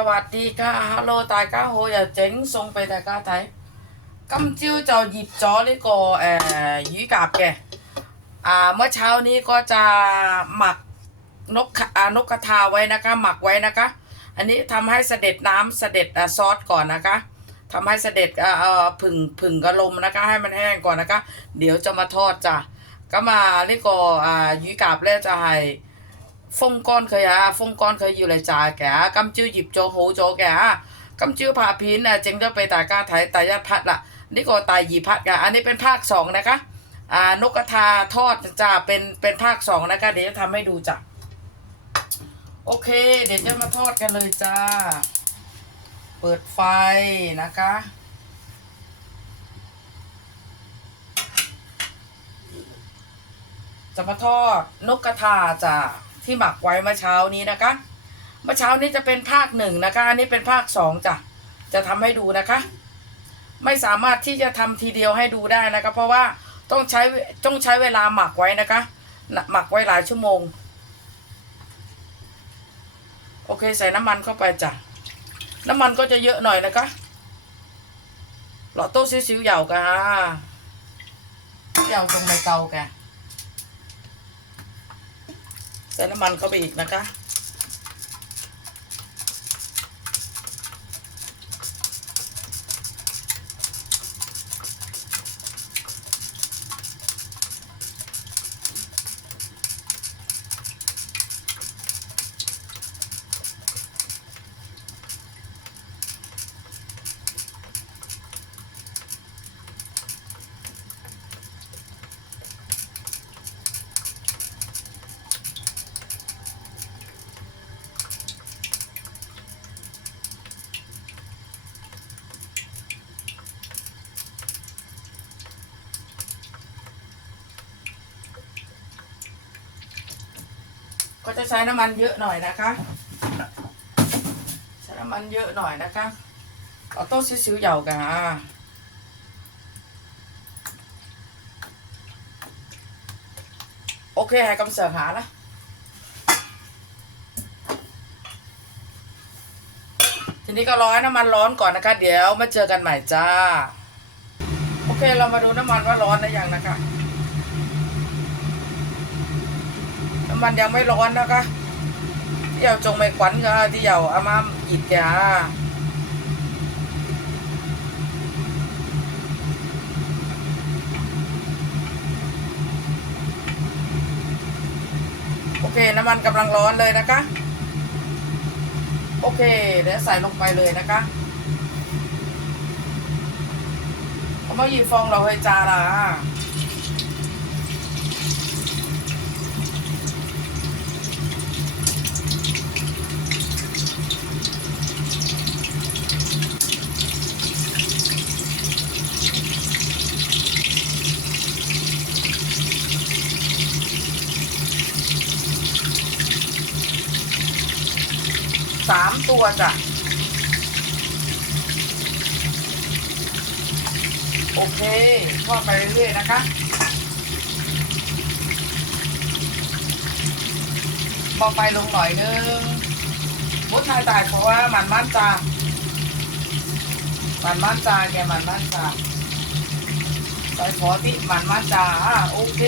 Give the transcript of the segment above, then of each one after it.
สวัสดีค่ะฮัลโหล大家好又整餸俾大家睇。今朝就腌咗呢个诶、呃、鱼夹嘅。啊เมื่อเช้านี้ก็จะหมักนกอ่านกกระทาไว้นะคะ หมักไว้นะคะ อันนี้ทำให้เสด็จน้ำเสด็จอ่ะซอสก่อนนะคะทำให้เสด็จอ่ะเอ่อผึ่งผึ่งกระลมนะคะ ให้มันแห้งก่อนนะคะ เดี๋ยวจะมาทอดจ้ะก็มา呢个啊鱼夹咧就系、 风干佢啊，风干佢要嚟炸嘅啊，今朝腌咗好咗嘅啊，今朝拍片啊整咗俾大家睇第一 part 啦，呢、个第二 part 嘅，อันนี้เป็นภาคสองนะคะ อ่านกกระทาทอดจ้าเป็นเป็นภาคสองนะคะ เดี๋ยวจะทำให้ดูจ้ะ โอเค เดี๋ยวจะมาทอดกันเลยจ้า เปิดไฟนะคะ จะมาทอดนกกระทาจ้ะ ที่หมักไว้เมื่อเช้านี้นะคะ เมื่อเช้านี้จะเป็นภาคหนึ่งนะคะ อันนี้เป็นภาคสองจ้ะ จะทำให้ดูนะคะ ไม่สามารถที่จะทำทีเดียวให้ดูได้นะคะ เพราะว่าต้องใช้ต้องใช้เวลาหมักไว้นะคะ หมักไว้หลายชั่วโมง โอเคใส่น้ำมันเข้าไปจ้ะ น้ำมันก็จะเยอะหน่อยนะคะหลอโต้ซิวๆเหยากันเหยาตรงในเตาแก ใส่น้ำมันเข้าไปอีกนะคะ จะใช้น้ำมันเยอะหน่อยนะคะ ใช้น้ำมันเยอะหน่อยนะคะเอาโต้ซิวๆเหยากันอะโอเคให้กำเสือหานะทีนี้ก็ร้อยน้ำมันร้อนก่อนนะคะ เดี๋ยวมาเจอกันใหม่จ้า โอเคเรามาดูน้ำมันว่าร้อนหรือยังนะคะ น้ำมันยังไม่ร้อนนะคะที่เอาจงไม่ควันก็ที่เอาเอามาหยิบแกโอเคน้ำมันกำลังร้อนเลยนะคะ โอเคเดี๋ยวใส่ลงไปเลยนะคะเอามาหยิบฟองเราให้จาละ สามตัวจ้ะโอเคทอดไปเรื่อยๆนะคะ เบาไฟลงหน่อยนึงมุดทายตายเพราะว่ามันมั่นจามันมั่นจาแกมันมั่นจาใส่พอที่มันมั่นจาอะโอเค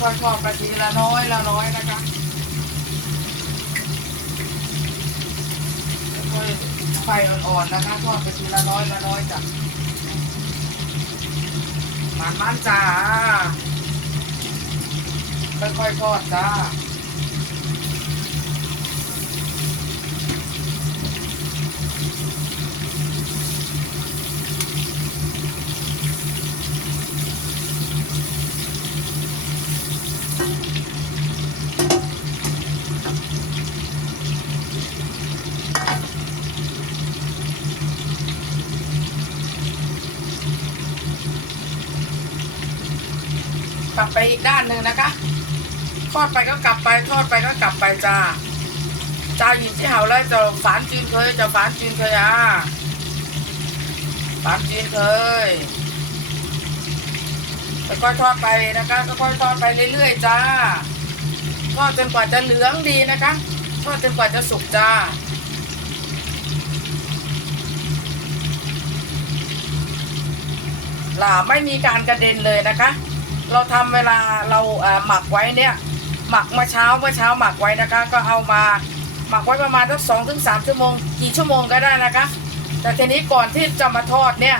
ค่อยๆทอดไปทีละน้อยละน้อยนะคะค่อยๆไฟอ่อนๆนะคะทอดไปทีละน้อยละน้อยจ้ะมันมันๆจ้าค่อยๆทอดจ้า กลับไปอีกด้านหนึ่งนะคะทอดไปก็กลับไปทอดไปก็กลับไปจ้าจ้าหยิบที่เหาแล้วจะฝานจีนเคยจะฝานจีนเคยอะฝานจีนเคยค่อยทอดไปนะคะก็ค่อยทอดไปเรื่อยๆจ้าทอดจนกว่าจะเหลืองดีนะคะ ทอดจนกว่าจะสุกจ้า ลาไม่มีการกระเด็นเลยนะคะ เราทำเวลาเราหมักไว้เนี่ย หมักเมื่อเช้าเมื่อเช้าหมักไว้นะคะ ก็เอามาหมักไว้ประมาณสักสองถึงสามชั่วโมง กี่ชั่วโมงก็ได้นะคะ แต่ทีนี้ก่อนที่จะมาทอดเนี่ย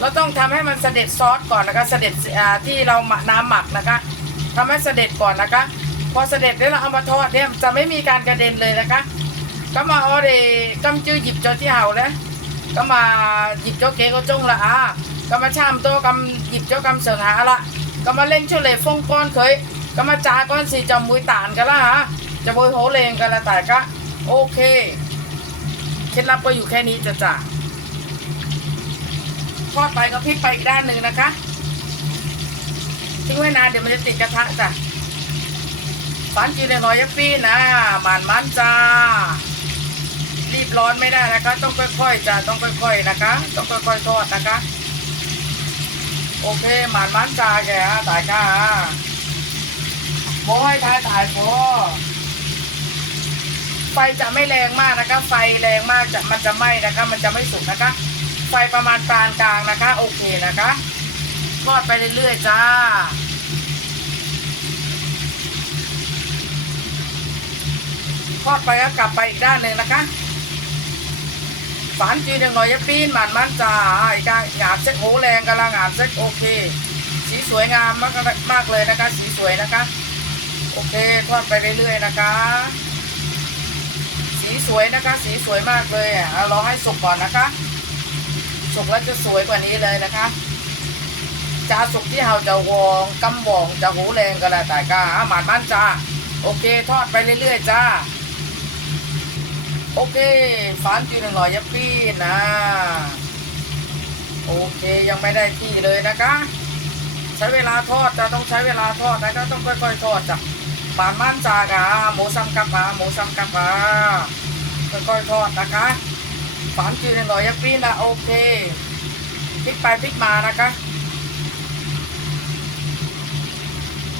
เราต้องทำให้มันเสด็จซอสก่อนนะคะ เสด็จที่เราหมักน้ำหมักนะคะทำให้เสด็จก่อนนะคะ พอเสด็จแล้วเราเอามาทอดเนี่ยจะไม่มีการกระเด็นเลยนะคะก็มาเอาเดกำจือหยิบจอที่เห่าแล้ว ก็มาหยิบเจ้าเก๋ก็จงละอะก็มาชามโตกำหยิบเจ้ากำเสิงหาละก็มาเล่นเชลเลฟงก้อนเคยก็มาจาก้อนสีจำมวยตานกันละฮะจะบวยโหเลงกันละแต่ก็โอเคเคล็ดลับก็อยู่แค่นี้จะจ้ะทอดไปก็พลิกไปอีกด้านหนึ่งนะคะทิ้งไว้นานเดี๋ยวมันจะติดกระทะจ้ะฝันจีนหน่อยๆปีนะมันมันจ้า รีบร้อนไม่ได้นะคะ ต้องค่อยๆจ้าต้องค่อยๆนะคะ ต้องค่อยๆทอดนะคะ โอเคหมันมันจ้าแกฮะตายก้าโบให้ทายถ่ายโบไฟจะไม่แรงมากนะคะ ไฟแรงมากจะมันจะไหม้นะคะ มันจะไม่สุกนะคะ ไฟประมาณปานกลางนะคะ โอเคนะคะทอดไปเรื่อยๆจ้าทอดไปก็กลับไปอีกด้านหนึ่งนะคะ ฝานจีนอย่างหน่อยอยาปีนหมันมันจ้าอีกาหยาบเซ็ตโหแรงกำลังหยาบเซ็ตโอเค สีสวยงามมากมากเลยนะคะ สีสวยนะคะ โอเคทอดไปเรื่อยๆนะคะ สีสวยนะคะ สีสวยมากเลยอะเอารอให้สุกก่อนนะคะ สุกแล้วจะสวยกว่านี้เลยนะคะจาสุกที่เฮาจะวองกำวองจะหูแรงก็แล้วแต่ก็หมันมันจ้าโอเค ทอดไปเรื่อยๆจ้า โอเคฝานจีนหน่อยอยาปีนนะ โอเคยังไม่ได้ที่เลยนะคะใช้เวลาทอดจะต้องใช้เวลาทอดนะคะต้องค่อยๆทอดจ้ะปามันจากะหมูซ้ำกับปาหมูซ้ำกับปลาค่อยๆทอดนะคะฝานจีนหน่อยอยาปีนนะโอเคพลิกไปพลิกมานะคะ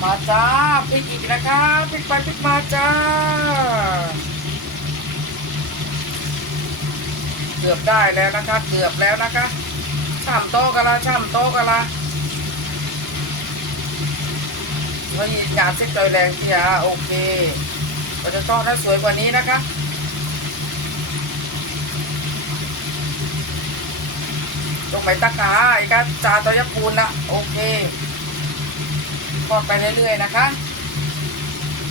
มาจ้าพลิกอีกนะคะพลิกไปพลิกมาจ้า เกือบได้แล้วนะคะ เกือบแล้วนะคะช่ำโตะกันละช่ำโตะกันละไม่หยาบเส้นใจแรงเสียโอเคเราจะทอดให้สวยกว่านี้นะคะตรงไหนตะกาอีกาจาตัวยปูนละโอเคทอดไปเรื่อยๆนะคะ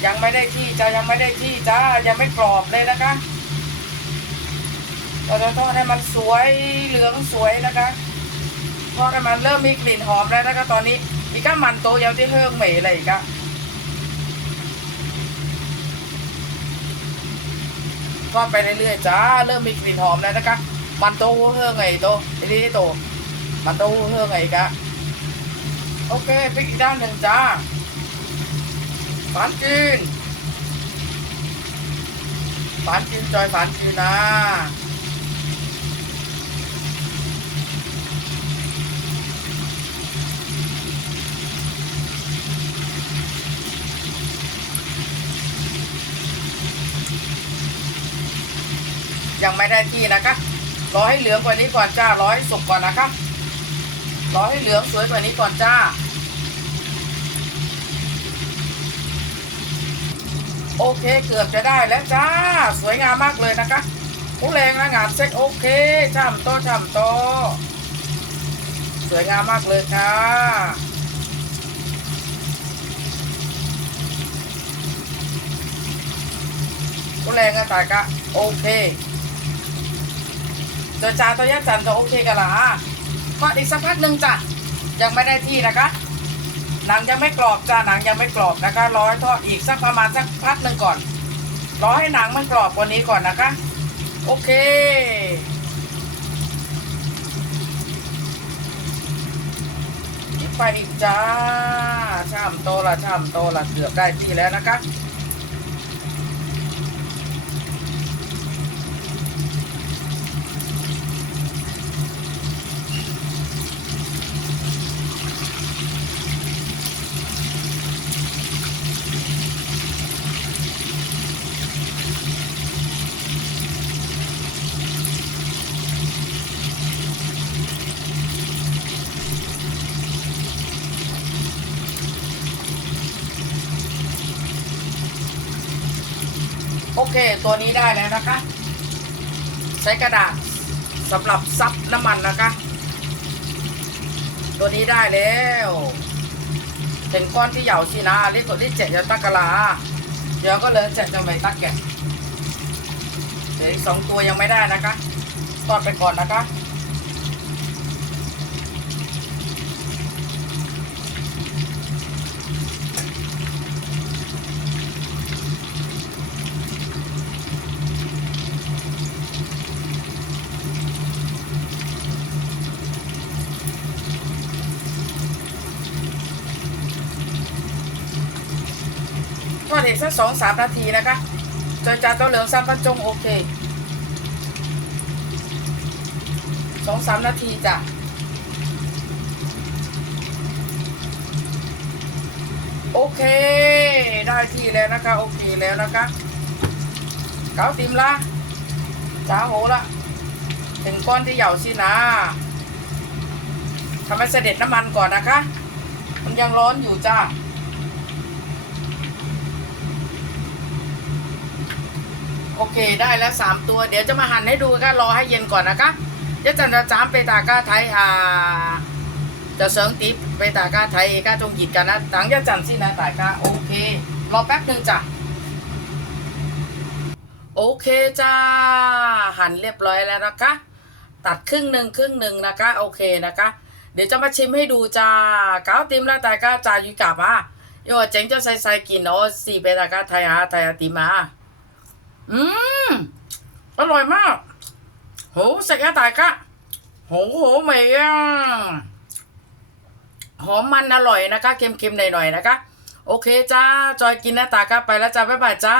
ยังไม่ได้ที่จะยังไม่ได้ที่จ้ายังไม่กรอบเลยนะคะ เราจะทอดให้มันสวยเหลืองสวยนะคะทอดให้มันเริ่มมีกลิ่นหอมแล้วนะคะตอนนี้อีกก็มันโตยังที่เฮิ่งเหม่เลยอีกอะทอดไปเรื่อยๆจ้าเริ่มมีกลิ่นหอมแล้วนะคะมันโตเฮิ่งไงโตไอ้นี่โตมันโตเฮิ่งไงอีกอะโอเคพลิกอีกด้านหนึ่งจ้าฝานจีนฝานจีนจอยฝานจีนนะ ยังไม่ได้ที่นะคะรอให้เหลืองกว่านี้ก่อนจ้ารอให้สุกก่อนนะคะรอให้เหลืองสวยกว่านี้ก่อนจ้า โอเคเกือบจะได้แล้วจ้า สวยงามมากเลยนะคะผู้แรงนะงามเซ็ตโอเคช่ำโตช่ำโตสวยงามมากเลยค่ะผู้แรงก็ตายกะโอเค เจอจานตัวยักจันตัวโอเคกันละทอดอีกสักพักหนึ่งจ้ะยังไม่ได้ที่นะคะ หนังยังไม่กรอบจ้าหนังยังไม่กรอบนะคะร้อให้ทอดอีกสักประมาณสักพักหนึ่งก่อนรอให้หนังมันกรอบกว่านี้ก่อนนะคะ โอเค ไปอีกจ้าช่ำโตละช่ำโตละเกือบได้ที่แล้วนะคะ เคตัวนี้ได้แล้วนะคะ ใช้กระดาษสำหรับซับน้ำมันนะคะ ตัวนี้ได้แล้วเห็นก้อนที่เหยาสินะรีบกดรีบเจ็ดจะตักกะลาเดี๋ยวก็เลยเจ็ดจะไม่ตักแกะเดี๋ยวอีกสองตัวยังไม่ได้นะคะ ตอดไปก่อนนะคะ อดอีกสักสองสามนาทีนะคะจนจานเต้าเหลืองซ้ำพันจงโอเคสองสามนาทีจ้ะโอเค ได้ที่แล้วนะคะ โอเคแล้วนะคะเกาติมละจ้าโหละถึงก้อนที่เหยาสินะทำให้เสด็จน้ำมันก่อนนะคะ มันยังร้อนอยู่จ้า โอเคได้แล้ว 3 ตัวเดี๋ยวจะมาหั่นให้ดูก็รอให้เย็นก่อนนะคะยะจันจะจามไปตากาไทยอ่าจะเสริงติปไปตากาไทยกาจงหยิดกันนะตังยะจันสินนาตากาโอเค รอแป๊บหนึ่งจ้ะโอเคจ้าหั่นเรียบร้อยแล้วนะคะ ตัดครึ่งหนึ่งครึ่งหนึ่งนะคะ โอเคนะคะ เดี๋ยวจะมาชิมให้ดูจ้าเก้าติมแล้วแต่ก็จ่าอยู่กับอะโยเจ๋งจะใส่ใส่กินโอ้สี่เปตากาไทยฮะไทยติมา อืมอร่อยมาก โหสักแค่ตายกะโหโหเหมยหอมมันอร่อยนะคะ เค็มๆหน่อยๆนะคะ โอเคจ้า จอยกินนะาตากะไปแล้วจ้า บ๊ายบายจ้า